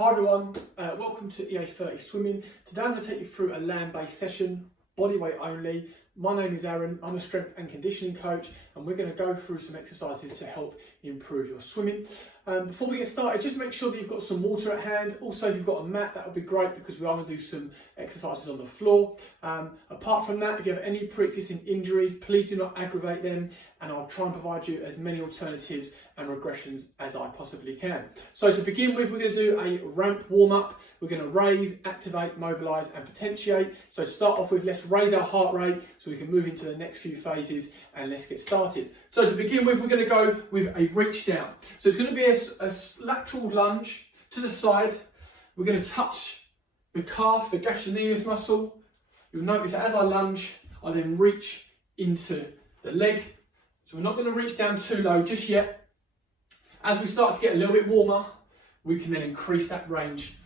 Hi everyone, welcome to EA30 Swimming. Today I'm going to take you through a land-based session, bodyweight only. My name is Aaron, I'm a strength and conditioning coach, and we're going to go through some exercises to help improve your swimming. Before we get started, just make sure that you've got some water at hand. Also, if you've got a mat, that would be great because we are going to do some exercises on the floor. Apart from that, if you have any pre-existing injuries, please do not aggravate them, and I'll try and provide you as many alternatives and regressions as I possibly can. So to begin with, we're going to do a ramp warm-up. We're going to raise, activate, mobilise and potentiate. So to start off with, let's raise our heart rate so we can move into the next few phases, and let's get started. So to begin with, we're going to go with a reach down. So it's going to be a lateral lunge to the side. We're going to touch the calf, the gastrocnemius muscle. You'll notice that as I lunge, I then reach into the leg. So we're not going to reach down too low just yet. As we start to get a little bit warmer, we can then increase that range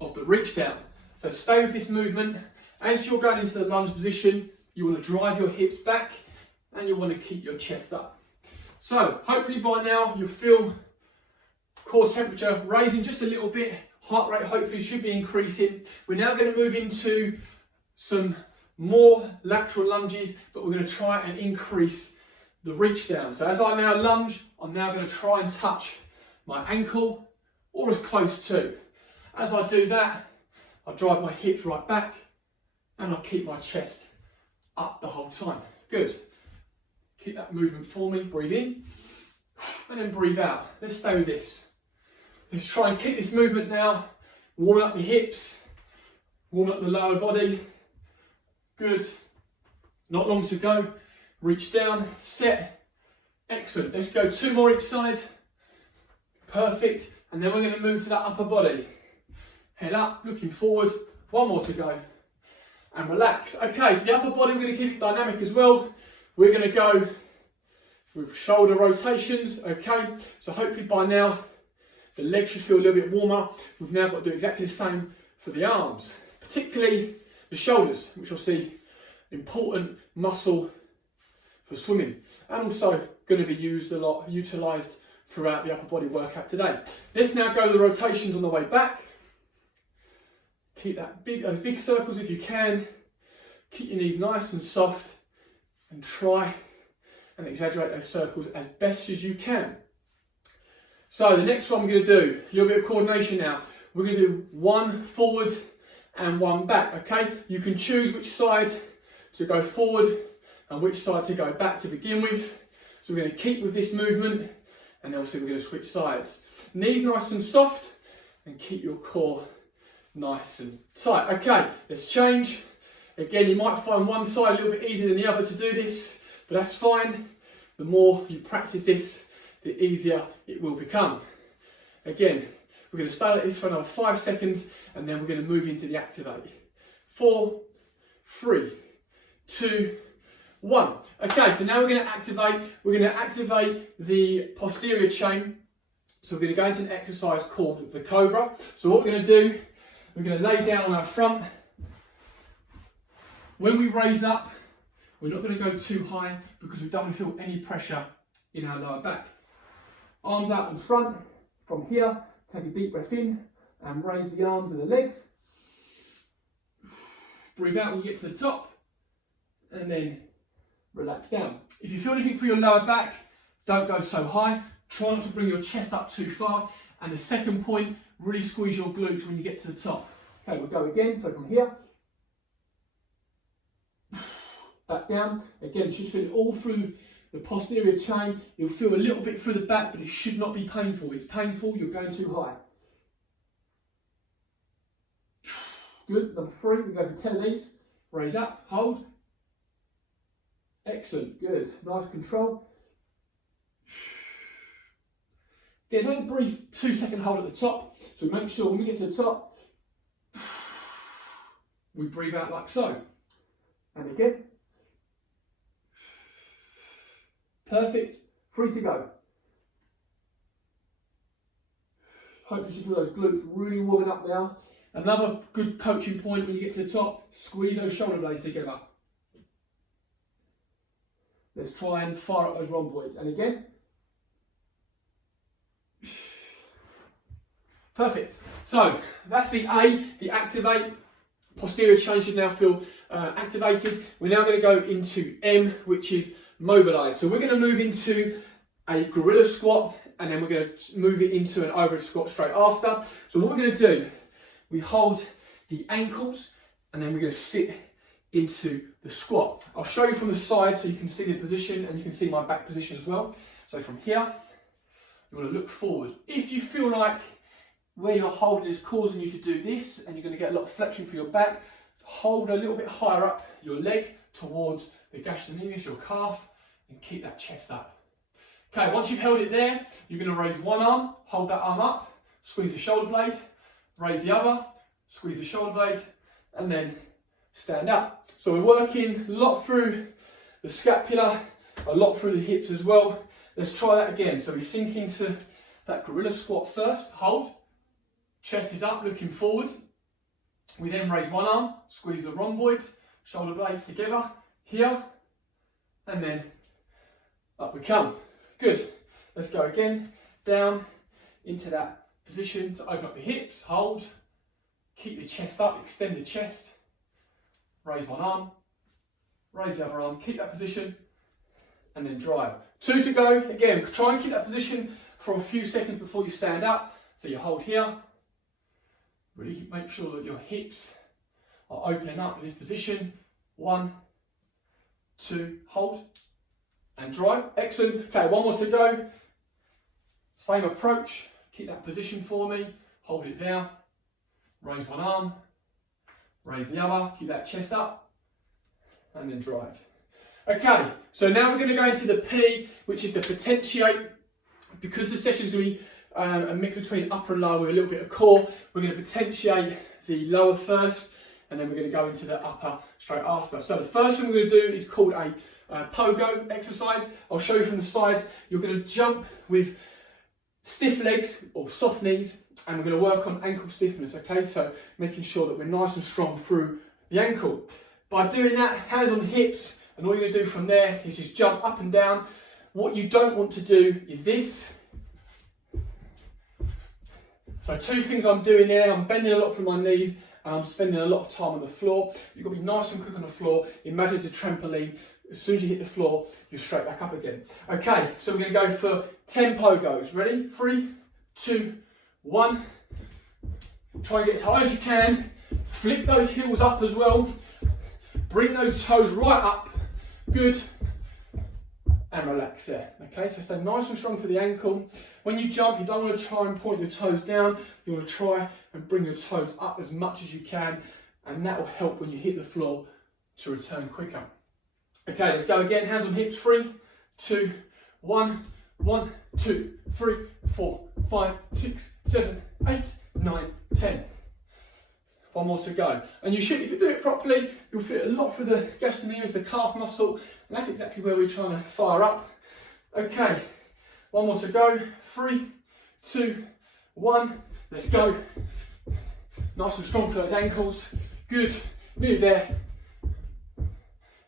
of the reach down. So stay with this movement. As you're going into the lunge position, you want to drive your hips back and you want to keep your chest up. So hopefully by now you'll feel core temperature raising just a little bit. Heart rate hopefully should be increasing. We're now going to move into some more lateral lunges, but we're going to try and increase the reach down. So as I now lunge, I'm now going to try and touch my ankle or as close to. As I do that, I drive my hips right back and I keep my chest up the whole time. Good. Keep that movement for me. Breathe in and then breathe out. Let's stay with this. Let's try and keep this movement now. Warming up the hips, warming up the lower body. Good. Not long to go. Reach down, set. Excellent. Let's go 2 more each side. Perfect. And then we're going to move to that upper body. Head up, looking forward. 1 more to go. And relax. Okay, so the upper body, we're going to keep it dynamic as well. We're going to go with shoulder rotations. Okay, so hopefully by now the legs should feel a little bit warmer. We've now got to do exactly the same for the arms, particularly the shoulders, which you'll see important muscle for swimming, and also going to be used a lot, utilised throughout the upper body workout today. Let's now go the rotations on the way back. Keep those big circles if you can. Keep your knees nice and soft and try and exaggerate those circles as best as you can. So the next one we're going to do, a little bit of coordination now. We're going to do 1 forward and 1 back, okay? You can choose which side to go forward and which side to go back to begin with. So we're going to keep with this movement, and obviously we're going to switch sides. Knees nice and soft and keep your core nice and tight. Okay, let's change. Again, you might find one side a little bit easier than the other to do this, but that's fine. The more you practice this, the easier it will become. Again, we're going to stay like this for another 5 seconds, and then we're going to move into the activate. 4, 3, 2, 1. Okay, so now we're going to activate the posterior chain. So we're going to go into an exercise called the Cobra. So what we're going to do, we're going to lay down on our front. When we raise up, we're not going to go too high because we don't want to feel any pressure in our lower back. Arms out in front. From here, take a deep breath in and raise the arms and the legs. Breathe out when you get to the top, and then relax down. If you feel anything for your lower back, don't go so high. Try not to bring your chest up too far. And the second point, really squeeze your glutes when you get to the top. Okay, we'll go again. So from here, back down. Again, you should feel it all through the posterior chain. You'll feel a little bit through the back, but it should not be painful. If it's painful, you're going too high. Good. Number 3, we go for 10 of these. Raise up, hold. Excellent, good. Nice control. There's only a brief 2-second hold at the top, so make sure when we get to the top, we breathe out like so. And again. Perfect. 3 to go. Hopefully you feel those glutes really warming up now. Another good coaching point when you get to the top, squeeze those shoulder blades together. Let's try and fire up those rhomboids. And again. Perfect. So that's the A, the activate. Posterior chain should now feel activated. We're now going to go into M, which is mobilize. So we're going to move into a gorilla squat, and then we're going to move it into an overhead squat straight after. So what we're going to do, we hold the ankles, and then we're going to sit into the squat. I'll show you from the side so you can see the position, and you can see my back position as well. So from here, you want to look forward. If you feel like where you're holding is causing you to do this, and you're going to get a lot of flexion for your back, hold a little bit higher up your leg towards the gastrocnemius, your calf, and keep that chest up. Okay, once you've held it there, you're going to raise one arm, hold that arm up, squeeze the shoulder blade, raise the other, squeeze the shoulder blade, and then stand up. So we're working a lot through the scapula, a lot through the hips as well. Let's try that again. So we sink into that gorilla squat first, hold, chest is up, looking forward. We then raise one arm, squeeze the rhomboid, shoulder blades together, here, and then up we come. Good. Let's go again, down into that position to open up the hips, hold, keep the chest up, extend the chest, raise one arm, raise the other arm, keep that position, and then drive. 2 to go. Again, try and keep that position for a few seconds before you stand up. So you hold here, really make sure that your hips are opening up in this position. 1, 2, hold, and drive. Excellent. Okay, 1 more to go. Same approach, keep that position for me, hold it there, raise one arm, raise the other, keep that chest up, and then drive. Okay, so now we're going to go into the P, which is the potentiate. Because the session is going to be a mix between upper and lower with a little bit of core, we're going to potentiate the lower first, and then we're going to go into the upper straight after. So the first thing we're going to do is called a pogo exercise. I'll show you from the sides. You're going to jump with stiff legs or soft knees, and we're going to work on ankle stiffness, okay? So making sure that we're nice and strong through the ankle. By doing that, hands on the hips, and all you're going to do from there is just jump up and down. What you don't want to do is this. So 2 things I'm doing there, I'm bending a lot through my knees, and I'm spending a lot of time on the floor. You've got to be nice and quick on the floor. Imagine it's a trampoline. As soon as you hit the floor, you're straight back up again. Okay, so we're going to go for 10 pogos. Ready? 3, 2, 1. Try and get as high as you can. Flip those heels up as well. Bring those toes right up. Good. And relax there. Okay, so stay nice and strong for the ankle. When you jump, you don't want to try and point your toes down. You want to try and bring your toes up as much as you can, and that will help when you hit the floor to return quicker. Okay, let's go again. Hands on hips. 3, 2, 1. 1, 2, 3, 4, 5, 6, 7, 8, 9, 10. 1 more to go. And you should, if you do it properly, you'll feel it a lot through the gastrocnemius, the calf muscle, and that's exactly where we're trying to fire up. Okay, 1 more to go. 3, 2, 1. Let's go. Nice and strong for those ankles. Good. Move there.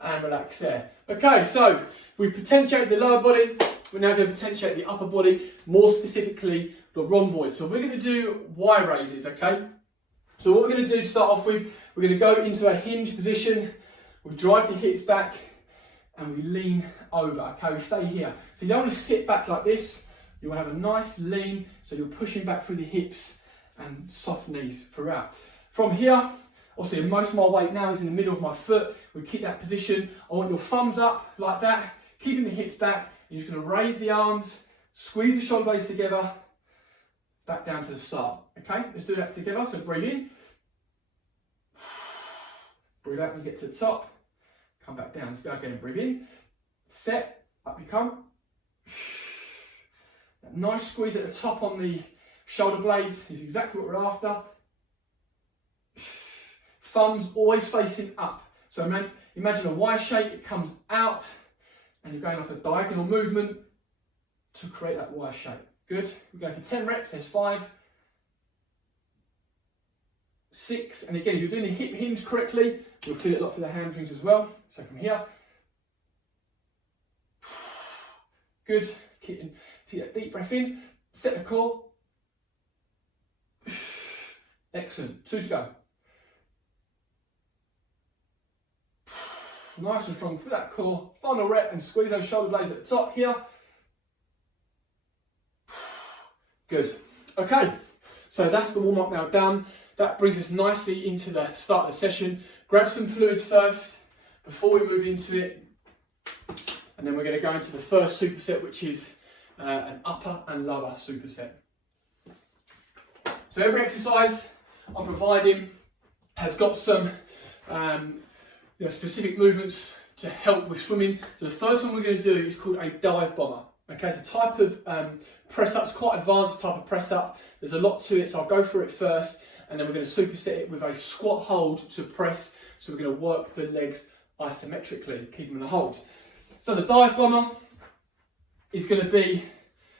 And relax there. Okay, so we've potentiated the lower body. We're now going to potentiate the upper body, more specifically the rhomboid. So we're going to do Y raises, okay? So what we're going to do to start off with, we're going to go into a hinge position. We drive the hips back and we lean over. Okay, we stay here. So you don't want to sit back like this. You want to have a nice lean, so you're pushing back through the hips and soft knees throughout. From here, obviously most of my weight now is in the middle of my foot. We keep that position. I want your thumbs up like that, keeping the hips back. You're just going to raise the arms, squeeze the shoulder blades together, back down to the start. Okay, let's do that together. So breathe in. Breathe out when you get to the top. Come back down. Let's go again. Breathe in. Set. Up you come. That nice squeeze at the top on the shoulder blades is exactly what we're after. Thumbs always facing up. So imagine a Y shape. It comes out and you're going like a diagonal movement to create that Y shape. Good. We're going for 10 reps. There's 5, 6, and again, if you're doing the hip hinge correctly, you'll feel it a lot for the hamstrings as well. So from here, good. Keep that deep breath in. Set the core. Excellent. 2 to go. Nice and strong through that core. Final rep and squeeze those shoulder blades at the top here. Good. Okay, so that's the warm up now done. That brings us nicely into the start of the session. Grab some fluids first before we move into it. And then we're going to go into the first superset, which is an upper and lower superset. So every exercise I'm providing has got some specific movements to help with swimming. So the first one we're going to do is called a dive bomber. Okay, it's a type of press up. It's quite advanced type of press up. There's a lot to it, so I'll go through it first, and then we're going to superset it with a squat hold to press. So we're going to work the legs isometrically, keep them in a hold. So the dive bomber is going to be,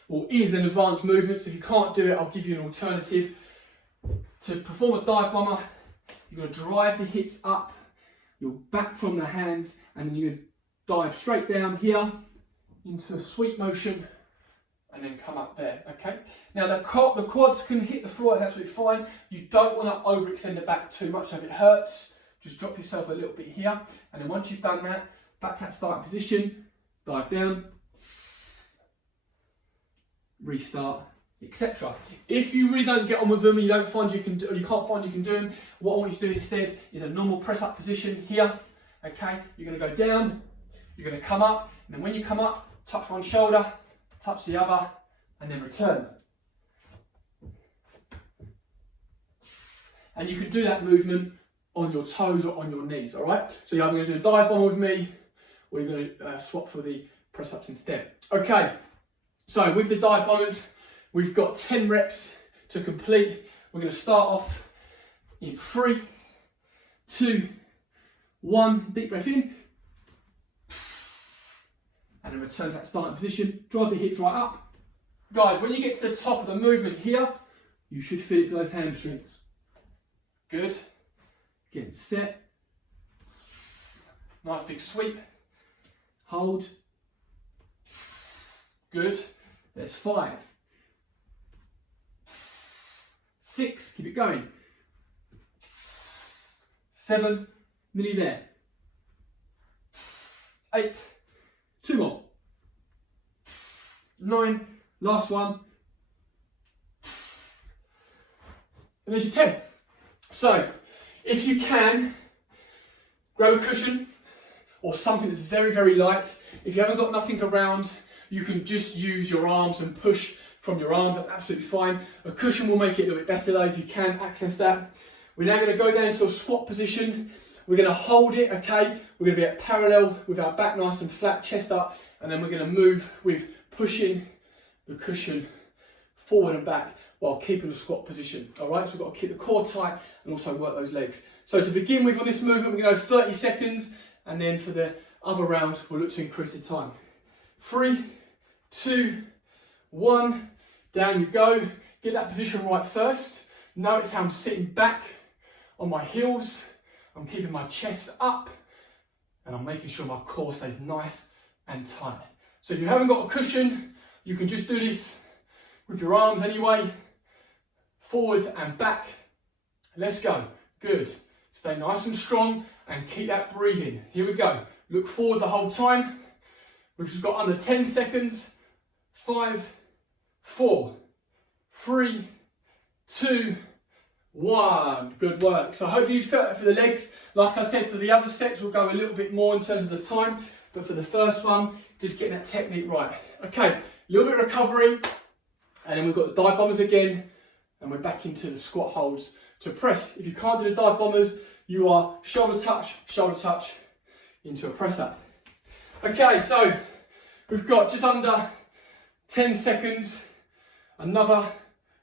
or is an advanced movement. So if you can't do it, I'll give you an alternative. To perform a dive bomber, you're going to drive the hips up, you're back from the hands, and then you're going to dive straight down here into a sweep motion, and then come up there. Okay. Now the quads can hit the floor, that's absolutely fine. You don't want to overextend the back too much, so if it hurts, just drop yourself a little bit here, and then once you've done that, back to that starting position, dive down, restart, etc. If you really don't get on with them, you don't find you can do, or you can't find you can do them, what I want you to do instead is a normal press up position here. Okay, you're going to go down, you're going to come up, and then when you come up, touch one shoulder, touch the other, and then return. And you can do that movement on your toes or on your knees, all right? So you're either going to do a dive bomb with me, or you're going to swap for the press ups instead. Okay, so with the dive bombers, we've got 10 reps to complete. We're going to start off in 3, 2, 1, deep breath in, and then return to that starting position. Drive the hips right up. Guys, when you get to the top of the movement here, you should feel it for those hamstrings. Good. Again, set. Nice big sweep. Hold. Good. There's 5. 6, keep it going. 7, nearly there. 8, 2 more. 9, last one. And there's your 10. So, if you can, grab a cushion or something that's very, very light. If you haven't got nothing around, you can just use your arms and push from your arms, that's absolutely fine. A cushion will make it a little bit better though, if you can access that. We're now going to go down into a squat position. We're going to hold it, okay? We're going to be at parallel with our back nice and flat, chest up, and then we're going to move with pushing the cushion forward and back while keeping the squat position, all right? So we've got to keep the core tight and also work those legs. So to begin with on this movement, we're going to go 30 seconds, and then for the other round, we'll look to increase the time. 3, 2, 1, down you go. Get that position right first. Notice how I'm sitting back on my heels. I'm keeping my chest up, and I'm making sure my core stays nice and tight. So if you haven't got a cushion, you can just do this with your arms anyway. Forward and back. Let's go. Good. Stay nice and strong and keep that breathing. Here we go. Look forward the whole time. We've just got under 10 seconds. 5, 4, 3, 2, 1. Good work. So hopefully you felt that for the legs. Like I said, for the other sets, we'll go a little bit more in terms of the time. But for the first one, just getting that technique right. Okay, a little bit of recovery. And then we've got the dive bombers again. And we're back into the squat holds to press. If you can't do the dive bombers, you are shoulder touch into a press up. Okay, so we've got just under 10 seconds. Another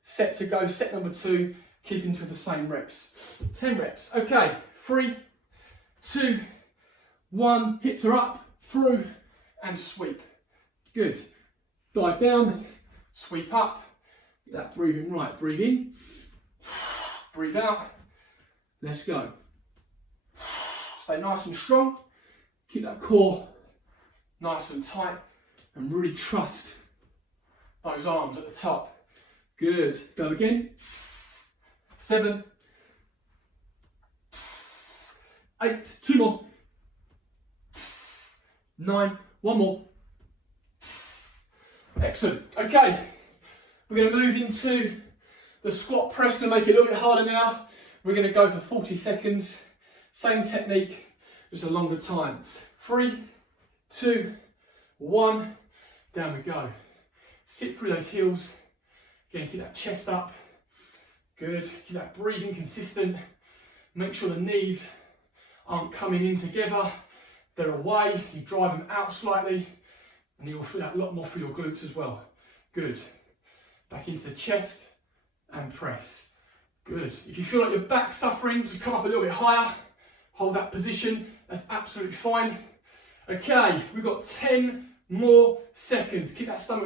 set to go, set number 2, keeping to the same reps. 10 reps. Okay, 3, 2, 1, hips are up, through, and sweep. Good. Dive down, sweep up. Get that breathing right. Breathe in, breathe out. Let's go. Stay nice and strong. Keep that core nice and tight, and really trust those arms at the top. Good. Go again. 7, 8, 2 more, 9, 1 more. Excellent. Okay, we're going to move into the squat press. Going to make it a little bit harder now. We're going to go for 40 seconds. Same technique, just a longer time. 3, 2, 1. Down we go. Sit through those heels. Again, keep that chest up. Good. Keep that breathing consistent. Make sure the knees aren't coming in together. They're away. You drive them out slightly. And you'll feel that a lot more for your glutes as well. Good. Back into the chest and press. Good. If you feel like your back's suffering, just come up a little bit higher. Hold that position. That's absolutely fine. Okay, we've got 10 more seconds. Keep that stomach